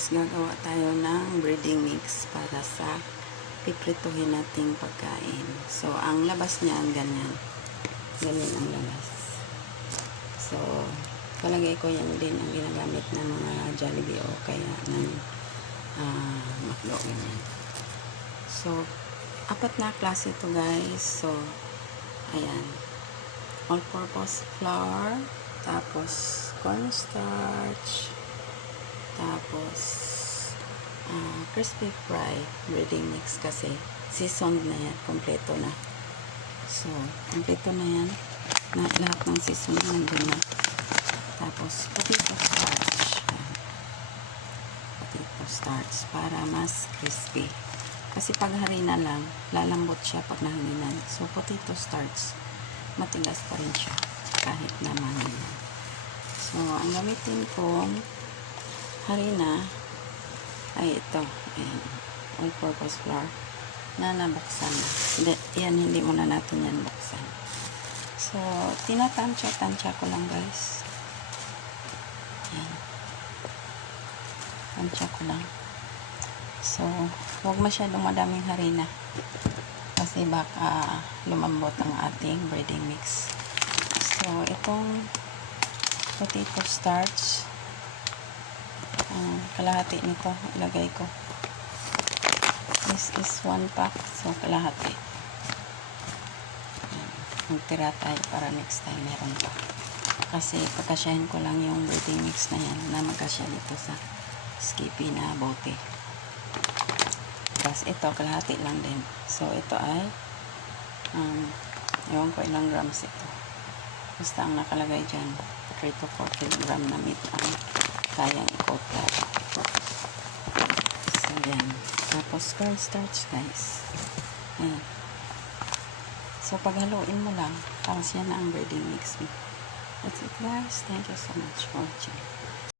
guys, gagawa tayo ng breading mix para sa piprituhin nating pagkain. So, ang labas niyan, ganyan. Ganyan ang labas. So, palagay ko yan din ang ginagamit ng mga Jollibee o kaya ng McDo, ganyan. So, apat na klase to guys. So, ayan. All-purpose flour, tapos cornstarch, tapos crispy fry breading mix kasi seasoned na yan, kompleto na. So, kompleto na yan, na lahat ng season nandun na. Tapos potato starch para mas crispy, kasi pag harina lang lalambot siya pag nahanginan. So potato starch, matigas pa rin siya kahit na mahanginan. So, ang gamitin kong harina ay ito. Ayan. All-purpose flour na nabuksan na. Hindi muna natin yan buksan. So, tinatansya-tansya ko lang guys. Ayan. Tansya ko lang. So, huwag masyadong madaming harina kasi baka lumambot ang ating breading mix. So, itong potato starch, kalahati nito ilagay ko. This is 1 pack, so kalahati. Magtira tayo para next time meron pa, kasi pagkasyahin ko lang yung breading mix na yan na magkasya dito sa Skippy na bote. Tapos ito kalahati lang din. So ito ay ewan ko ilang grams ito, basta ang nakalagay dyan 3 to 4 kg na meat ang kayang i-coat natin. So yan. Tapos cornstarch guys. Ayan. So paghaluin mo lang, tapos yan na ang breading mix. That's it guys. Thank you so much for watching.